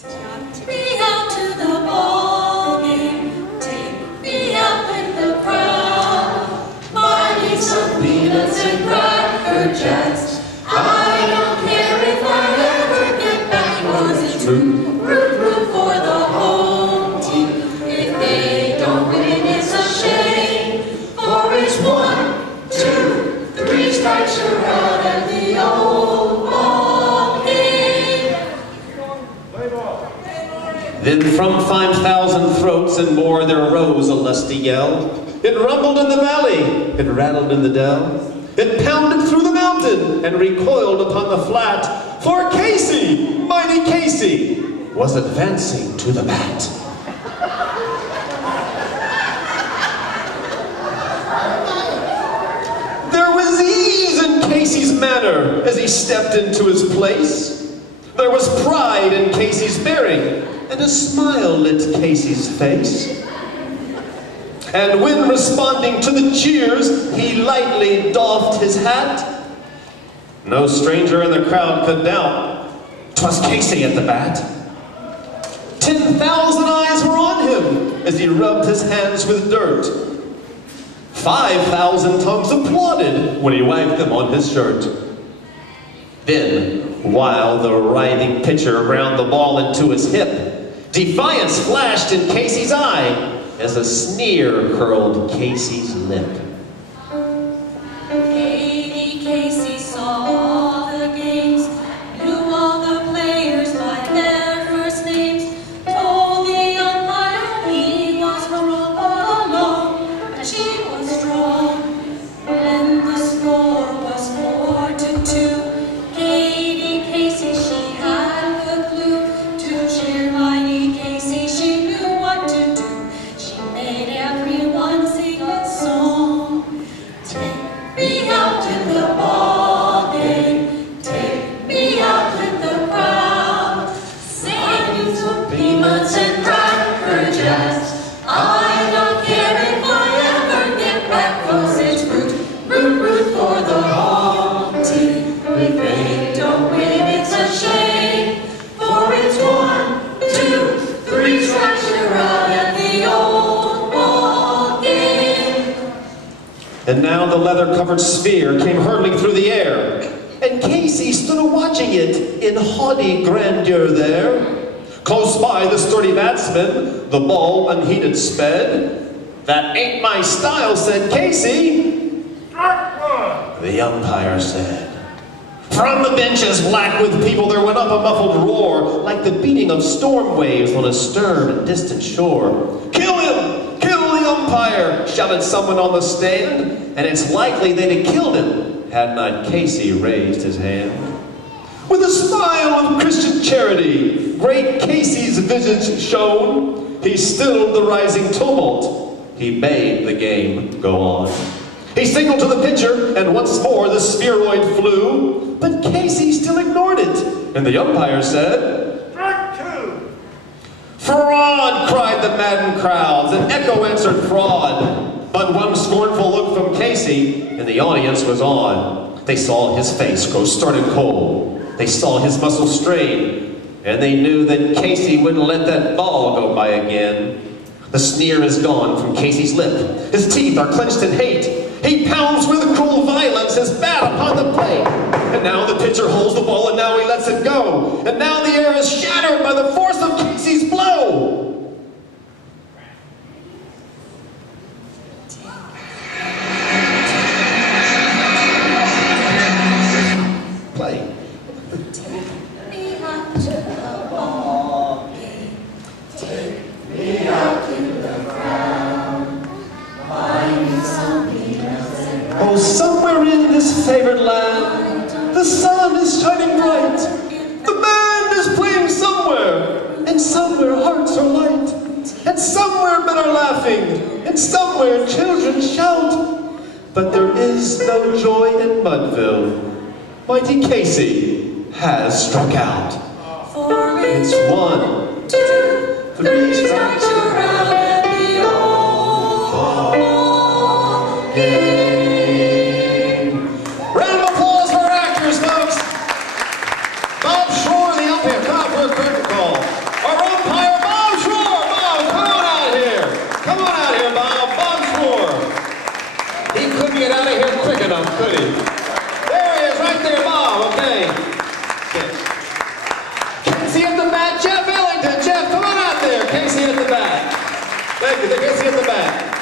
Take me out to the ball game. Take me out with the crowd. Buy me some peanuts and cracker jacks. I don't care if I ever get back, 'cause it's root, root, root for the home team. If they don't win, it's a shame. For it's 1, 2, 3 strikes, you're out at the old ball game. Then from 5,000 throats and more there arose a lusty yell. It rumbled in the valley, it rattled in the dell. It pounded through the mountain and recoiled upon the flat. For Casey, mighty Casey, was advancing to the bat. There was ease in Casey's manner as he stepped into his place. There was pride in Casey's bearing, and a smile lit Casey's face. And when responding to the cheers, he lightly doffed his hat. No stranger in the crowd could doubt 'twas Casey at the bat. 10,000 eyes were on him as he rubbed his hands with dirt. 5,000 tongues applauded when he wiped them on his shirt. Then, while the writhing pitcher ground the ball into his hip, defiance flashed in Casey's eye as a sneer curled Casey's lip. Casey saw all the games, knew all the players by their first names, told the umpire he was wrong alone, and she was strong. When the score was 4-2, Casey, she had the clue to cheer mighty Casey. She knew what to do. She made everyone sing a song. Take me out to the ball game. Take me out with the crowd. Sing you some peanuts and cracker jacks. I don't care if I ever get back, 'cause it's root, root, root for the home team. If they don't win, it's a shame. For it's 1, 2, 3 strikes, you're out at the old ball game. And now the leather-covered sphere came hurtling through the air, and Casey stood watching it in haughty grandeur there. Close by the sturdy batsman, the ball unheeded sped. "That ain't my style," said Casey. The umpire said. From the benches black with people there went up a muffled roar, like the beating of storm waves on a stern and distant shore. "Kill him! Kill the umpire!" shouted someone on the stand, and it's likely they'd have killed him had not Casey raised his hand. With a smile of Christian charity, great Casey's visage shone. He stilled the rising tumult. He bade the game go on. He signaled to the pitcher, and once more the spheroid flew. But Casey still ignored it, and the umpire said, "Strike 2." "Fraud!" cried the maddened crowds. An echo answered fraud. But one scornful look from Casey, and the audience was on. They saw his face grow stern and cold. They saw his muscles strain, and they knew that Casey wouldn't let that ball go by again. The sneer is gone from Casey's lip. His teeth are clenched in hate. He pounds with cruel violence his bat upon the plate. And now the pitcher holds the ball, and now he lets it go. And now the air is shattered by the force of Casey's blow. Play. Take me out to the ball game. Take me out to the crowd. Buy me some peanuts and Oh, somewhere in this favored land, the sun is shining bright. The band is playing somewhere, and somewhere hearts are light. And somewhere men are laughing, and somewhere children shout. But there is no joy in Mudville. Mighty Casey has struck out. For It's 1, 2, 3 strikes, you're out at the old ball game. Round of applause for our actors, folks. Bob Shore, the umpire. Come on for a curtain call. me. There he is, right there, Bob. Okay. Casey at the bat, Jeff Ellington. Jeff, come on out there. Casey at the bat. Thank you. Casey at the bat.